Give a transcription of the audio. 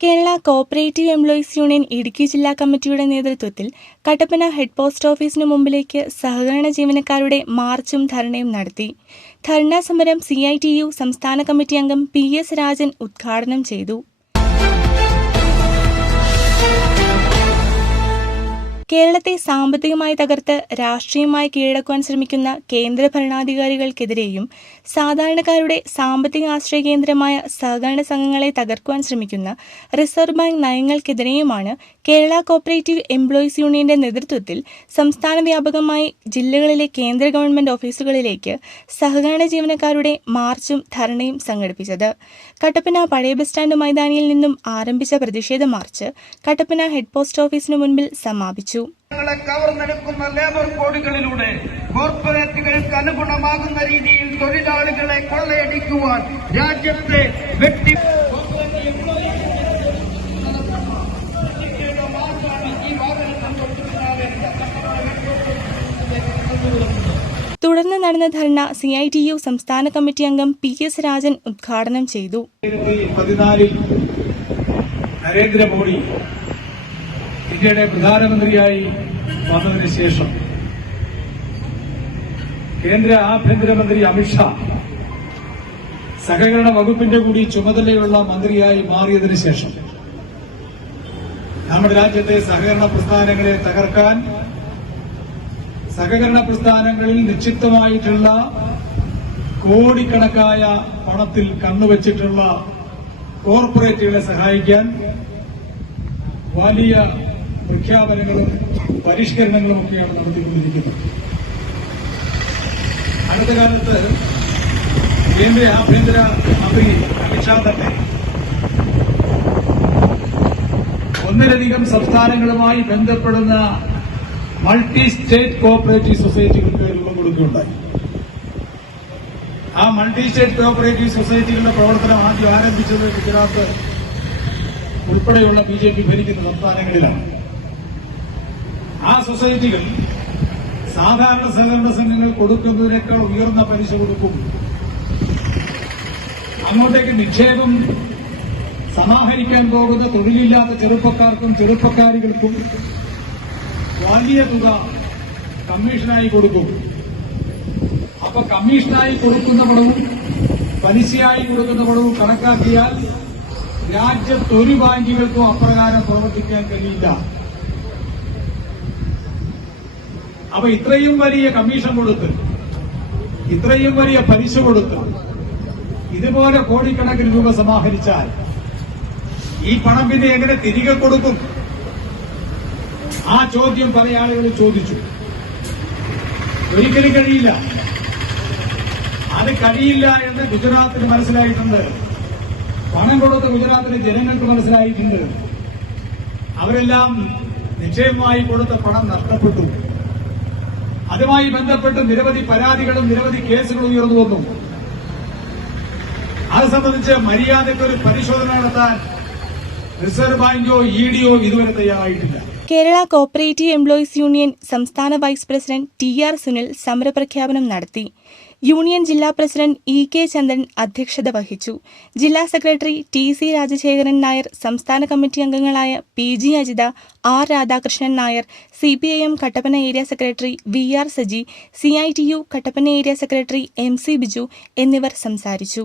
Kerala cooperative employees union Idukki ജില്ലാ കമ്മിറ്റിയുടെ നേതൃത്വത്തിൽ കട്ടപ്പന ഹെഡ് പോസ്റ്റ് ഓഫീസിന് മുമ്പിലേക്ക് സഹകരണ ജീവനക്കാരുടെ മാർച്ചും ധർണയും നടത്തി. ധർണാ സമരം സി സംസ്ഥാന കമ്മിറ്റി അംഗം പി എസ് രാജൻ ഉദ്ഘാടനം ചെയ്തു. കേരളത്തെ സാമ്പത്തികമായി തകർത്ത് രാഷ്ട്രീയമായി കീഴടക്കുവാൻ ശ്രമിക്കുന്ന കേന്ദ്ര ഭരണാധികാരികൾക്കെതിരെയും സാധാരണക്കാരുടെ സാമ്പത്തിക ആശ്രയ കേന്ദ്രമായ സഹകരണ സംഘങ്ങളെ തകർക്കുവാൻ ശ്രമിക്കുന്ന റിസർവ് ബാങ്ക് നയങ്ങൾക്കെതിരെയുമാണ് കേരള കോപ്പറേറ്റീവ് എംപ്ലോയീസ് യൂണിയന്റെ നേതൃത്വത്തിൽ സംസ്ഥാന വ്യാപകമായി ജില്ലകളിലെ കേന്ദ്ര ഗവൺമെന്റ് ഓഫീസുകളിലേക്ക് സഹകരണ ജീവനക്കാരുടെ മാർച്ചും ധർണയും സംഘടിപ്പിച്ചത്. കട്ടപ്പന പഴയ ബസ് സ്റ്റാൻഡ് മൈതാനിയിൽ നിന്നും ആരംഭിച്ച പ്രതിഷേധ മാർച്ച് കട്ടപ്പന ഹെഡ് പോസ്റ്റ് ഓഫീസിന് മുൻപിൽ സമാപിച്ചു. കവർന്നെടുക്കുന്ന ലേബർ കോഡുകളിലൂടെ കോർപ്പറേറ്റുകൾക്ക് അനുഗുണമാകുന്ന രീതിയിൽ തൊഴിലാളികളെ കൊള്ളയടിക്കുവാൻ രാജ്യത്തെ വ്യക്തി തുടർന്ന് നടന്ന ധർണ സി ഐ ടി യു സംസ്ഥാന കമ്മിറ്റി അംഗം പി എസ് രാജൻ ഉദ്ഘാടനം ചെയ്തു. പതിനാലിൽ നരേന്ദ്രമോദി ഇന്ത്യയുടെ പ്രധാനമന്ത്രിയായി വന്നതിന് ശേഷം കേന്ദ്ര ആഭ്യന്തരമന്ത്രി അമിത്ഷാ സഹകരണ വകുപ്പിന്റെ കൂടി ചുമതലയുള്ള മന്ത്രിയായി മാറിയതിന് ശേഷം നമ്മുടെ രാജ്യത്തെ സഹകരണ പ്രസ്ഥാനങ്ങളെ തകർക്കാൻ സഹകരണ പ്രസ്ഥാനങ്ങളിൽ നിക്ഷിപ്തമായിട്ടുള്ള കോടിക്കണക്കായ പണത്തിൽ കണ്ണുവച്ചിട്ടുള്ള കോർപ്പറേറ്റുകളെ സഹായിക്കാൻ വലിയ പ്രഖ്യാപനങ്ങളും പരിഷ്കരണങ്ങളും ഒക്കെയാണ് നടത്തിക്കൊണ്ടിരിക്കുന്നത് അടുത്ത കാലത്ത് കേന്ദ്ര ആഭ്യന്തര മന്ത്രി അമിത്ഷാ തന്നെ ഒന്നിലധികം സംസ്ഥാനങ്ങളുമായി ബന്ധപ്പെടുന്ന മൾട്ടി സ്റ്റേറ്റ് കോഓപ്പറേറ്റീവ് സൊസൈറ്റികൾക്ക് രൂപം കൊടുക്കുകയുണ്ടായി. ആ മൾട്ടി സ്റ്റേറ്റ് കോഓപ്പറേറ്റീവ് സൊസൈറ്റികളുടെ പ്രവർത്തനം ആദ്യം ആരംഭിച്ചത് ഗുജറാത്ത് ഉൾപ്പെടെയുള്ള ബി ഭരിക്കുന്ന സംസ്ഥാനങ്ങളിലാണ്. ആ സൊസൈറ്റികൾ സാധാരണ സഹകരണ സംഘങ്ങൾ കൊടുക്കുന്നതിനേക്കാൾ ഉയർന്ന പലിശ കൊടുക്കും. അങ്ങോട്ടേക്ക് നിക്ഷേപം സമാഹരിക്കാൻ പോകുന്ന തൊഴിലില്ലാത്ത ചെറുപ്പക്കാർക്കും ചെറുപ്പക്കാരികൾക്കും വലിയ തുക കമ്മീഷനായി കൊടുക്കും. അപ്പൊ കമ്മീഷനായി കൊടുക്കുന്ന പണവും പലിശയായി കൊടുക്കുന്ന പണവും കണക്കാക്കിയാൽ രാജ്യത്തൊരു ബാങ്കുകൾക്കും അപ്രകാരം പ്രവർത്തിക്കാൻ കഴിയില്ല. അപ്പൊ ഇത്രയും വലിയ കമ്മീഷൻ കൊടുത്ത് ഇത്രയും വലിയ പലിശ കൊടുത്ത് ഇതുപോലെ കോടിക്കണക്കിന് രൂപ സമാഹരിച്ചാൽ ഈ പണം പിന്നെ എങ്ങനെ തിരികെ കൊടുക്കും? ആ ചോദ്യം പല ആളുകൾ ചോദിച്ചു. ഒരിക്കലും കഴിയില്ല. അത് കഴിയില്ല എന്ന് ഗുജറാത്തിന് മനസ്സിലായിട്ടുണ്ട്. പണം കൊടുത്ത ഗുജറാത്തിലെ ജനങ്ങൾക്ക് മനസ്സിലായിട്ടുണ്ട്. അവരെല്ലാം നിശ്ചയമായി കൊടുത്ത പണം നഷ്ടപ്പെട്ടു. അതുമായി ബന്ധപ്പെട്ട് നിരവധി പരാതികളും നിരവധി കേസുകളും ഉയർന്നു വന്നു. അത് സംബന്ധിച്ച് മര്യാദയ്ക്ക് ഒരു പരിശോധന നടത്താൻ റിസർവ് ബാങ്കോ ഇ ഡിയോ ഇതുവരെ തയ്യാറായിട്ടില്ല. കേരള കോപ്പറേറ്റീവ് എംപ്ലോയീസ് യൂണിയൻ സംസ്ഥാന vice president T R Sunil സമരപ്രഖ്യാപനം നടത്തി. യൂണിയൻ ജില്ലാ പ്രസിഡന്റ് ഇ കെ ചന്ദ്രൻ അധ്യക്ഷത വഹിച്ചു. ജില്ലാ secretary T C Rajasekharan Nair സംസ്ഥാന കമ്മിറ്റി അംഗങ്ങളായ P G Ajitha R Radhakrishnan Nair C P I M Kattappana area secretary V R Saji C I T U Kattappana area secretary M C Biju എന്നിവർ സംസാരിച്ചു.